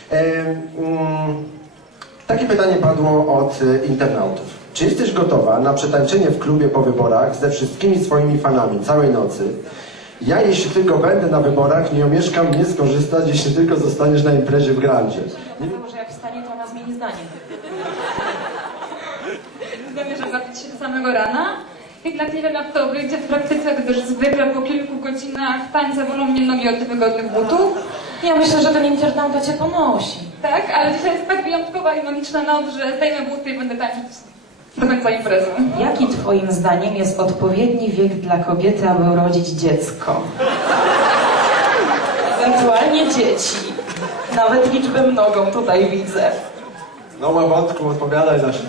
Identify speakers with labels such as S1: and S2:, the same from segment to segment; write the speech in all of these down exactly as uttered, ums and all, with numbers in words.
S1: mm, takie pytanie padło od e, internautów. Czy jesteś gotowa na przetańczenie w klubie po wyborach ze wszystkimi swoimi fanami całej nocy? Ja, jeśli tylko będę na wyborach, nie omieszkam nie skorzystać, jeśli tylko zostaniesz na imprezie w Grandzie.
S2: Nie... że jak wstanie, to ona zmieni zdanie.
S3: Zamierzam napić się do samego rana. Jednak nie wiem, jak to wyjdzie w praktyce, gdyż zwykle po kilku godzinach tańca bolą mnie nogi od wygodnych butów.
S2: Ja myślę, że ten internauta cię ponosi.
S3: Tak, ale dzisiaj jest tak wyjątkowa i magiczna noc, że zdejmę buty i będę tańczyć do końca imprezy.
S2: Jaki twoim zdaniem jest odpowiedni wiek dla kobiety, aby urodzić dziecko? Ewentualnie dzieci. Nawet liczbę mnogą tutaj widzę.
S1: No ma wątku, odpowiadaj na się.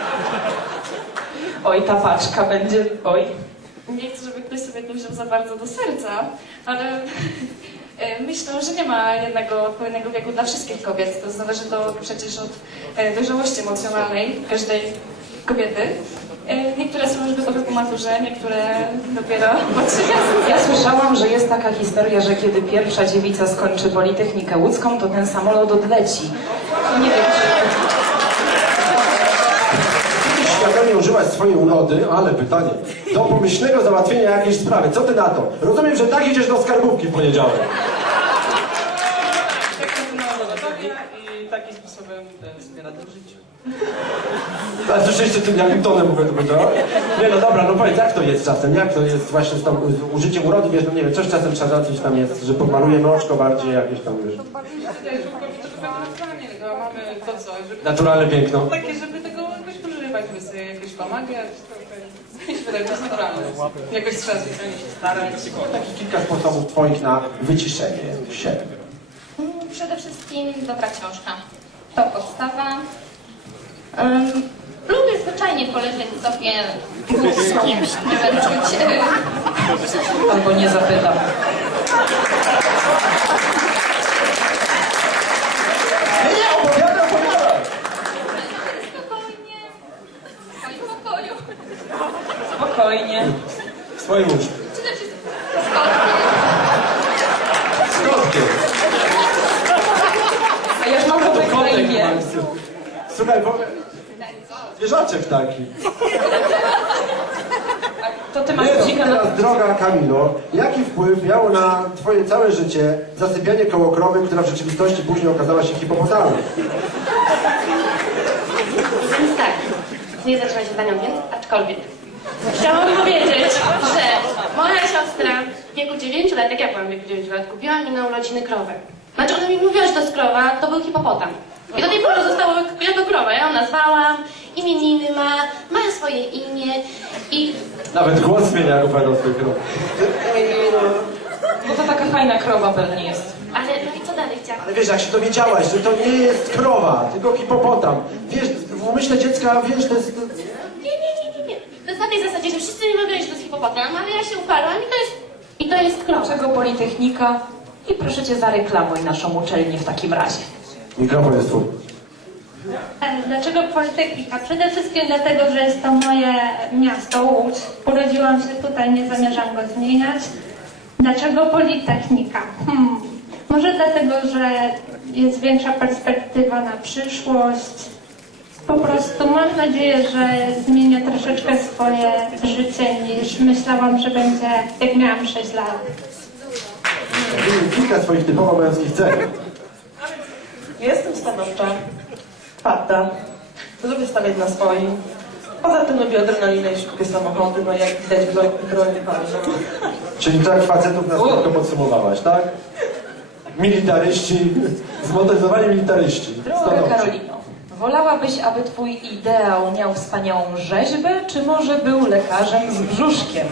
S2: Oj, ta paczka będzie... Oj.
S3: Nie chcę, żeby ktoś sobie to wziął za bardzo do serca, ale myślę, że nie ma jednego odpowiedniego wieku dla wszystkich kobiet. To zależy to przecież od dojrzałości emocjonalnej każdej kobiety. Niektóre są już gotowe po maturze, niektóre dopiero po trzydziestce.
S2: Ja słyszałam, że jest taka historia, że kiedy pierwsza dziewica skończy Politechnikę Łódzką, to ten samolot odleci. Nie wiem, czy...
S1: Świadomie użyłaś swojej urody, ale pytanie, do pomyślnego załatwienia jakiejś sprawy. Co ty na to? Rozumiem, że tak idziesz do skarbówki w poniedziałek.
S4: Tak zaczynałam gotowie i takim sposobem sobie radzę w życiu.
S1: A rzeczywiście tym jakim tonem mówię to powiedziała? Nie no dobra, no powiedz, jak to jest czasem? Jak to jest właśnie z tą z użyciem urody? Wiesz, no nie wiem, coś czasem trzeba załatwić tam jest, że pomalujemy oczko bardziej jakieś tam, wiesz.
S4: Mamy to co, żeby...
S1: Naturalne piękno.
S4: Takie, żeby tego jakoś używać, żeby sobie jakoś pomagać. Mi się wydaje, że to jest naturalne. Jakoś trzeba zwyczajnie się starać.
S1: Takich kilka sposobów twoich na wyciszenie się.
S5: Przede wszystkim dobra książka. To podstawa. Um, lubię zwyczajnie poleżeć sobie z kimś, żeby czuć...
S2: Albo nie zapytam.
S1: Nie, nie, opowiadam, opowiadam!
S5: Spokojnie. W swoim pokoju.
S2: Spokojnie.
S1: W swoim łóżku.
S5: Przede wszystkim z kotkiem.
S1: Z kotkiem.
S2: A ja już mam kotek na imię.
S1: Słuchaj, powiem... Zwierzaczek taki.
S2: To ty masz
S1: Nie,
S2: bzika na...
S1: teraz, droga Kamilo, jaki wpływ miało na twoje całe życie zasypianie koło krowy, która w rzeczywistości później okazała się hipopotamem?
S5: Więc tak, nie zaczyna się za nią więc, aczkolwiek chciałam powiedzieć, że moja siostra w wieku dziewięciu lat, jak ja byłam w wieku dziewięciu lat, kupiła mi na urodziny krowę. Znaczy ona mi mówiła, że to jest krowa, to był hipopotam. I do tej pory zostało jako krowa, ja ją nazwałam, imieniny ma, ma swoje imię i...
S1: Nawet głos zmienia, jak opowiadał swojej krowy.
S2: Bo to taka fajna krowa pewnie jest.
S5: Ale no i co dalej chciałam?
S1: Ale wiesz, jak się dowiedziałaś, że to nie jest krowa, tylko hipopotam. Wiesz, w umyśle dziecka, wiesz, to jest...
S5: Nie, nie, nie, nie, nie. To jest na tej zasadzie, że wszyscy mi mówili, że to jest hipopotam, ale ja się uparłam i to jest... I to jest krowa.
S2: Dlaczego Politechnika? I proszę cię, zareklamuj naszą uczelnię w takim razie.
S1: Mikrofon jest twój.
S6: Dlaczego Politechnika? Przede wszystkim dlatego, że jest to moje miasto, Łódź. Urodziłam się tutaj, nie zamierzam go zmieniać. Dlaczego Politechnika? Hmm. Może dlatego, że jest większa perspektywa na przyszłość. Po prostu mam nadzieję, że zmienię troszeczkę swoje życie niż myślałam, że będzie, jak miałam sześć lat.
S1: Kilka swoich typowo męskich cech.
S4: Jestem stanowcza, twarda, lubię stawiać na swoim. Poza tym lubię adrenalinę i szybkie samochody, no jak widać w broni palną.
S1: Czyli tak facetów na krótko podsumowałaś, tak? Militaryści, zmotoryzowani militaryści.
S2: Droga
S1: Stanowczy.
S2: Karolino, wolałabyś, aby twój ideał miał wspaniałą rzeźbę, czy może był lekarzem z brzuszkiem?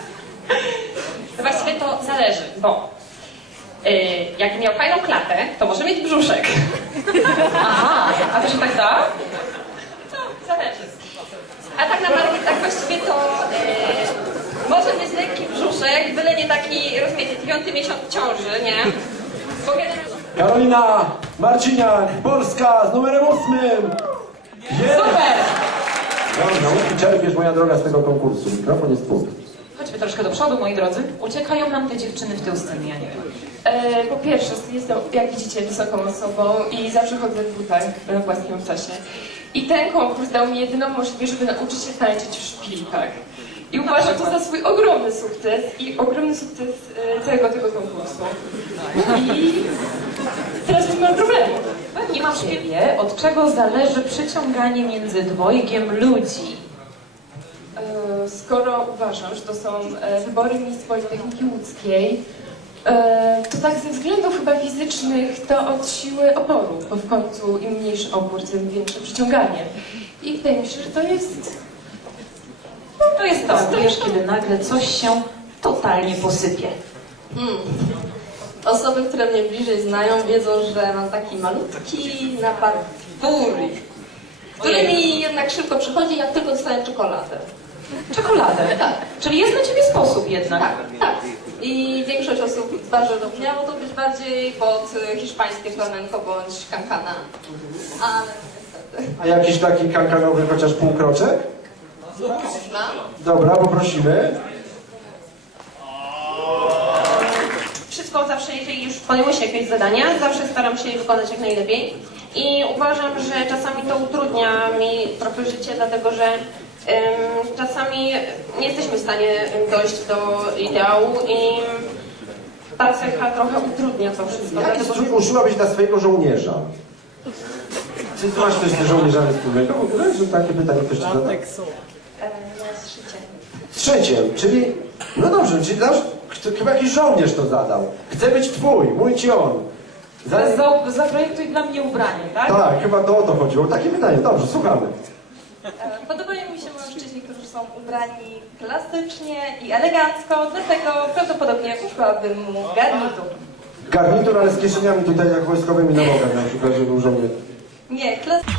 S3: To właściwie to zależy, bo yy, jak miał fajną klatę, to może mieć brzuszek.
S2: Aha, a to się tak da?
S3: No, zależy. A tak naprawdę, tak właściwie to yy, może mieć lekki brzuszek, byle nie taki, rozumiecie, dziewiąty miesiąc ciąży, nie? Bo generalnie...
S1: Karolina Marciniak, Polska z numerem ósmym. Jest!
S2: Super!
S1: Dobrze, no, czerpiesz, moja droga, z tego konkursu. Mikrofon jest twój.
S2: Chodźmy troszkę do przodu, moi drodzy. Uciekają nam te dziewczyny w tył sceny, ja nie wiem.
S3: E, po pierwsze, jestem, jak widzicie, wysoką osobą i zawsze chodzę w butach w płaskim czasie. I ten konkurs dał mi jedyną możliwość, żeby nauczyć się tańczyć w szpilkach. I uważam to za swój ogromny sukces i ogromny sukces e, całego tego konkursu. I teraz nie mam problemu.
S2: Nie mam ciebie, od czego zależy przyciąganie między dwojgiem ludzi?
S3: E, skoro uważam, że to są e, wybory Miss Politechniki Łódzkiej, e, to tak ze względów chyba fizycznych to od siły oporu, bo w końcu im mniejszy opór, tym większe przyciąganie. I wydaje mi się, że to jest...
S2: To jest to, wiesz, kiedy nagle coś się totalnie posypie.
S7: Hmm. Osoby, które mnie bliżej znają, wiedzą, że mam taki malutki napad furii, który mi jednak szybko przychodzi, jak tylko dostaję czekoladę.
S2: Czekoladę.
S7: Tak.
S2: Czyli jest na ciebie sposób jednak.
S7: Tak, tak. I większość osób zważa, że miało to być bardziej pod y, hiszpańskie flamenco bądź kankana. Ale niestety.
S1: A jakiś taki kankanowy chociaż półkroczek?
S7: Można.
S1: Dobra, poprosimy.
S8: Wszystko zawsze, jeżeli już podejmuje się jakieś zadania, zawsze staram się je wykonać jak najlepiej. I uważam, że czasami to utrudnia mi trochę życie, dlatego że ym, czasami nie jesteśmy w stanie dojść do ideału i ta cecha trochę utrudnia to wszystko.
S1: Jaki
S8: Dlatego,
S1: strój uszyłabyś dla swojego żołnierza? Czy ty masz coś z żołnierzami wspólnego? W ogóle, że takie pytanie ktoś ci zada?
S8: e, no, z życiem.
S1: Z szyciem, czyli... No dobrze, czyli dasz, kto, chyba jakiś żołnierz to zadał. Chcę być twój, mój ci on. Za...
S2: Za, zaprojektuj dla mnie ubranie, tak?
S1: Tak, chyba to o to chodziło. Takie pytanie, dobrze, słuchamy.
S9: E, Podobają mi się mężczyźni, którzy są ubrani klasycznie i elegancko, dlatego prawdopodobnie użyłabym mu garnitur.
S1: Garnitur, ale z kieszeniami tutaj jak wojskowymi na nogach, na przykład, żeby był żołnierz.
S9: Nie, klas...